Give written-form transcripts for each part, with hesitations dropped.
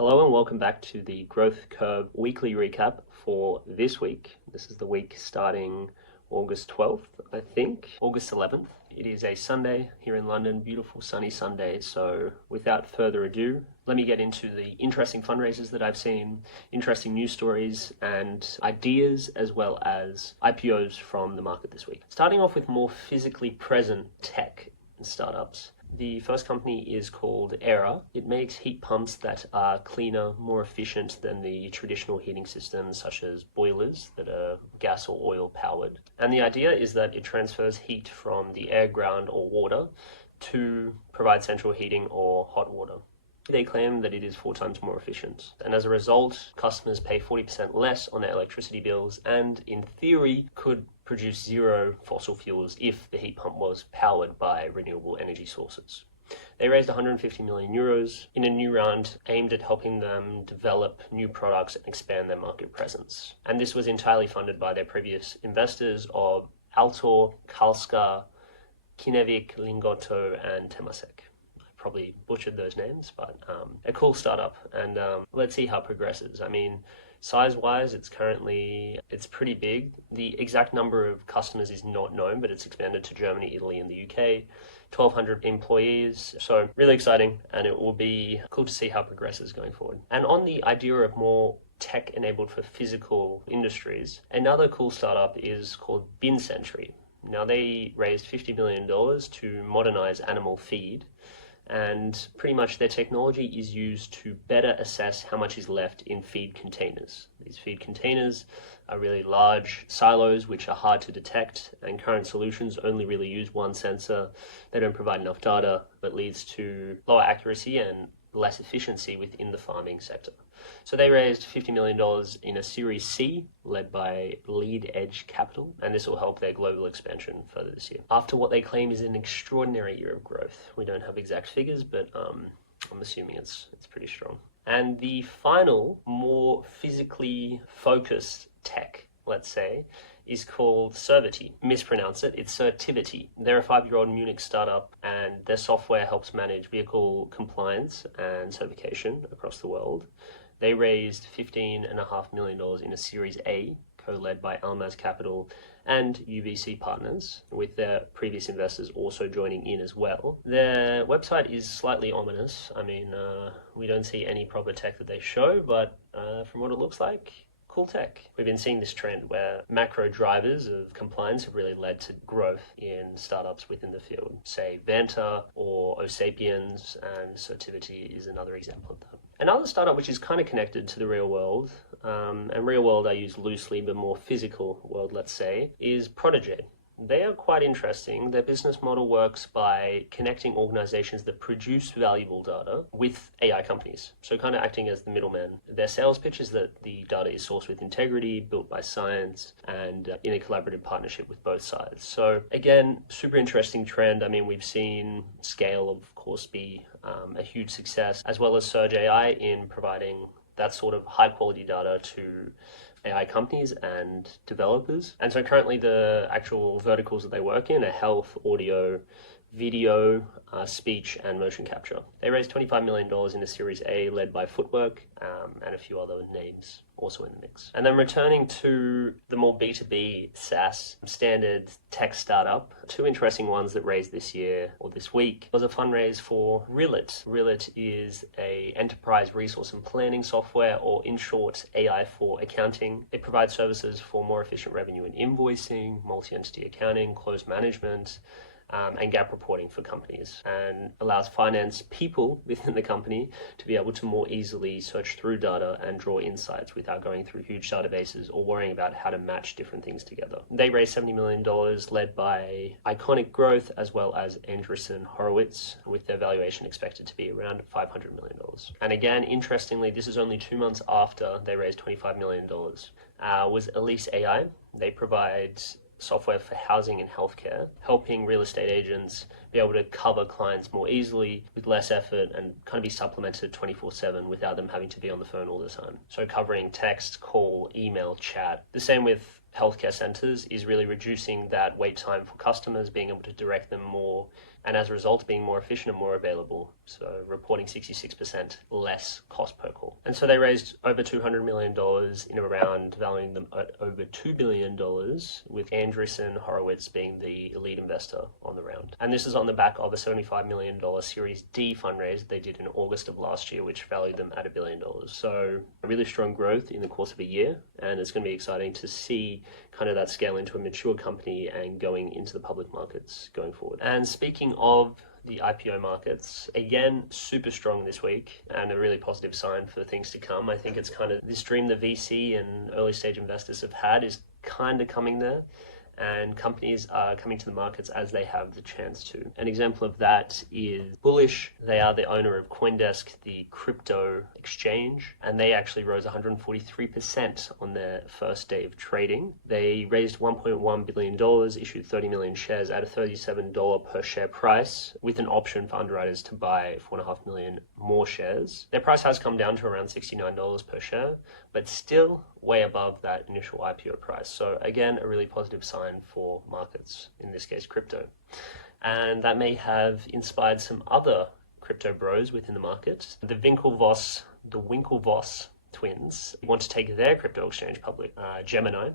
Hello and welcome back to the Growth Curve weekly recap for this week. This is the week starting August 12th, I think, August 11th. It is a Sunday here in London, beautiful sunny Sunday. So without further ado, let me get into the interesting fundraisers that I've seen, interesting news stories and ideas, as well as IPOs from the market this week. Starting off with more physically present tech and startups. The first company is called Era. It makes heat pumps that are cleaner, more efficient than the traditional heating systems such as boilers that are gas or oil powered. And the idea is that it transfers heat from the air, ground or water to provide central heating or hot water. They claim that it is 4 times more efficient. And as a result, customers pay 40% less on their electricity bills and, in theory, could produce zero fossil fuels if the heat pump was powered by renewable energy sources. They raised 150 million euros in a new round aimed at helping them develop new products and expand their market presence. And this was entirely funded by their previous investors of Altor, Kalska, Kinnevik, Lingotto, and Temasek. Probably butchered those names, but a cool startup, and let's see how it progresses. I mean, size-wise, it's pretty big. The exact number of customers is not known, but it's expanded to Germany, Italy, and the UK. 1,200 employees, so really exciting, and it will be cool to see how it progresses going forward. And on the idea of more tech enabled for physical industries, another cool startup is called Bin Century. Now, they raised $50 million to modernize animal feed. And pretty much their technology is used to better assess how much is left in feed containers. These feed containers are really large silos which are hard to detect, and current solutions only really use one sensor. They don't provide enough data, but leads to lower accuracy and less efficiency within the farming sector. So they raised $50 million in a Series C led by Lead Edge Capital, and this will help their global expansion further this year. After what they claim is an extraordinary year of growth. We don't have exact figures, but I'm assuming it's pretty strong. And the final, more physically focused tech, let's say, is called Cervity. Mispronounce it, it's Certivity. They're a 5-year-old Munich startup, and their software helps manage vehicle compliance and certification across the world. They raised $15.5 million in a Series A, co-led by Almaz Capital and UVC Partners, with their previous investors also joining in as well. Their website is slightly ominous. I mean, we don't see any proper tech that they show, but from what it looks like, cool tech. We've been seeing this trend where macro drivers of compliance have really led to growth in startups within the field. Say Vanta or Osapiens, and Certivity is another example of that. Another startup which is kind of connected to the real world, and real world I use loosely, but more physical world, let's say, is Protégé. They are quite interesting. Their business model works by connecting organizations that produce valuable data with AI companies. So kind of acting as the middleman. Their sales pitch is that the data is sourced with integrity, built by science, and in a collaborative partnership with both sides. So again, super interesting trend. I mean, we've seen Scale, of course, be a huge success, as well as Surge AI in providing that sort of high quality data to AI companies and developers. And so currently the actual verticals that they work in are health, audio, video, speech, and motion capture. They raised $25 million in a Series A led by Footwork, and a few other names also in the mix. And then returning to the more B2B SaaS standard tech startup, 2 interesting ones that raised this year or this week was a fundraise for Rillet. Rillet is a enterprise resource and planning software, or in short, AI for accounting. It provides services for more efficient revenue and invoicing, multi-entity accounting, close management, and gap reporting for companies, and allows finance people within the company to be able to more easily search through data and draw insights without going through huge databases or worrying about how to match different things together. They raised $70 million led by Iconic Growth as well as Andreessen Horowitz, with their valuation expected to be around $500 million. And again, interestingly, this is only 2 months after they raised $25 million. Was Elise AI. They provide software for housing and healthcare, helping real estate agents be able to cover clients more easily with less effort and kind of be supplemented 24/7 without them having to be on the phone all the time. So covering text, call, email, chat. The same with healthcare centers is really reducing that wait time for customers, being able to direct them more, and as a result being more efficient and more available. So reporting 66% less cost per call. And so they raised over $200 million in a round, valuing them at over $2 billion, with Andreessen Horowitz being the lead investor on the round. And this is on the back of a $75 million Series D fundraise they did in August of last year, which valued them at $1 billion. So really strong growth in the course of a year, and it's going to be exciting to see kind of that scale into a mature company and going into the public markets going forward. And speaking of the IPO markets, again, super strong this week and a really positive sign for things to come. I think it's kind of this dream the VC and early stage investors have had is kind of coming there, and companies are coming to the markets as they have the chance to. An example of that is Bullish. They are the owner of CoinDesk, the crypto exchange, and they actually rose 143% on their first day of trading. They raised $1.1 billion, issued 30 million shares at a $37 per share price, with an option for underwriters to buy 4.5 million more shares. Their price has come down to around $69 per share, but still way above that initial IPO price. So again, a really positive sign for markets, in this case crypto. And that may have inspired some other crypto bros within the market. The Winklevoss twins want to take their crypto exchange public, Gemini.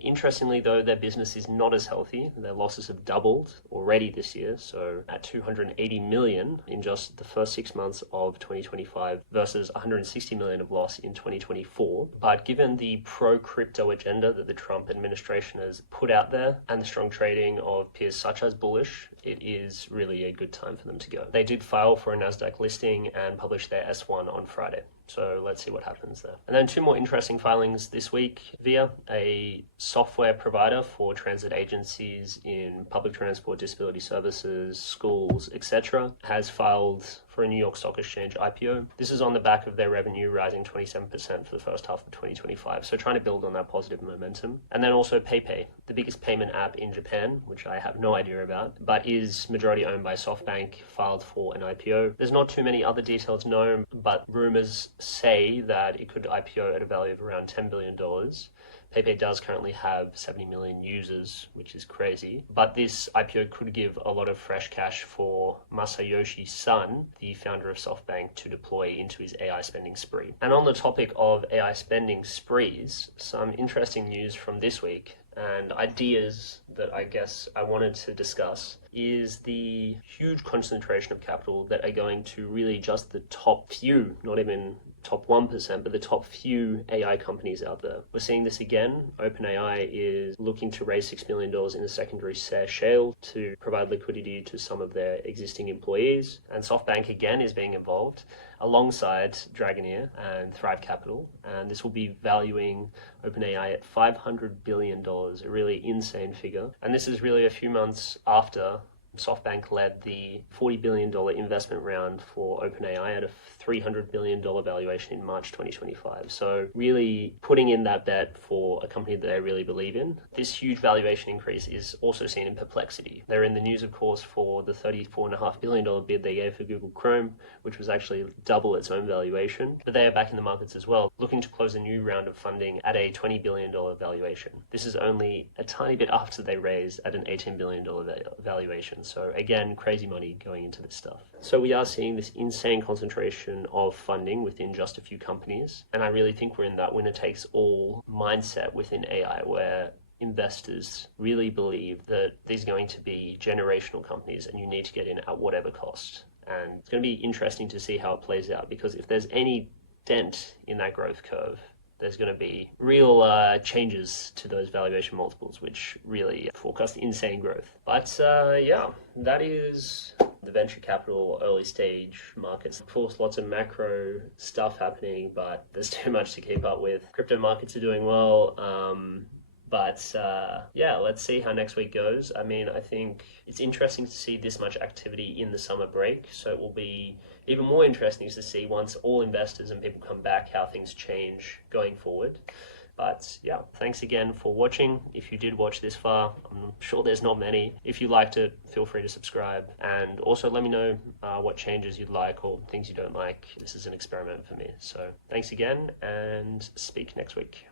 Interestingly, though, their business is not as healthy. Their losses have doubled already this year, so at 280 million in just the first 6 months of 2025 versus 160 million of loss in 2024. But given the pro-crypto agenda that the Trump administration has put out there and the strong trading of peers such as Bullish, it is really a good time for them to go. They did file for a NASDAQ listing and publish their S1 on Friday. So let's see what happens there. And then two more interesting filings this week. Via, a software provider for transit agencies in public transport, disability services, schools, etc., has filed for a New York Stock Exchange IPO. This is on the back of their revenue rising 27% for the first half of 2025. So trying to build on that positive momentum. And then also PayPay, the biggest payment app in Japan, which I have no idea about, but is majority owned by SoftBank, filed for an IPO. There's not too many other details known, but rumors say that it could IPO at a value of around $10 billion. PayPay does currently have 70 million users, which is crazy. But this IPO could give a lot of fresh cash for Masayoshi Son, the founder of SoftBank, to deploy into his AI spending spree. And on the topic of AI spending sprees, some interesting news from this week and ideas that I guess I wanted to discuss is the huge concentration of capital that are going to really just the top few, not even top 1%, but the top few AI companies out there. We're seeing this again. OpenAI is looking to raise $6 million in a secondary share to provide liquidity to some of their existing employees. And SoftBank again is being involved alongside Dragoneer and Thrive Capital. And this will be valuing OpenAI at $500 billion, a really insane figure. And this is really a few months after SoftBank led the $40 billion investment round for OpenAI at a $300 billion valuation in March 2025. So really putting in that bet for a company that they really believe in. This huge valuation increase is also seen in Perplexity. They're in the news, of course, for the $34.5 billion bid they gave for Google Chrome, which was actually double its own valuation. But they are back in the markets as well, looking to close a new round of funding at a $20 billion valuation. This is only a tiny bit after they raised at an $18 billion valuation. So again, crazy money going into this stuff. So we are seeing this insane concentration of funding within just a few companies. And I really think we're in that winner takes all mindset within AI, where investors really believe that these are going to be generational companies and you need to get in at whatever cost. And it's going to be interesting to see how it plays out, because if there's any dent in that growth curve, there's going to be real changes to those valuation multiples, which really forecast insane growth. But yeah, that is the venture capital early stage markets. Of course, lots of macro stuff happening, but there's too much to keep up with. Crypto markets are doing well. But yeah, let's see how next week goes. I mean, I think it's interesting to see this much activity in the summer break. So it will be even more interesting to see once all investors and people come back, how things change going forward. But yeah, thanks again for watching. If you did watch this far, I'm sure there's not many. If you liked it, feel free to subscribe. And also let me know what changes you'd like or things you don't like. This is an experiment for me. So thanks again, and speak next week.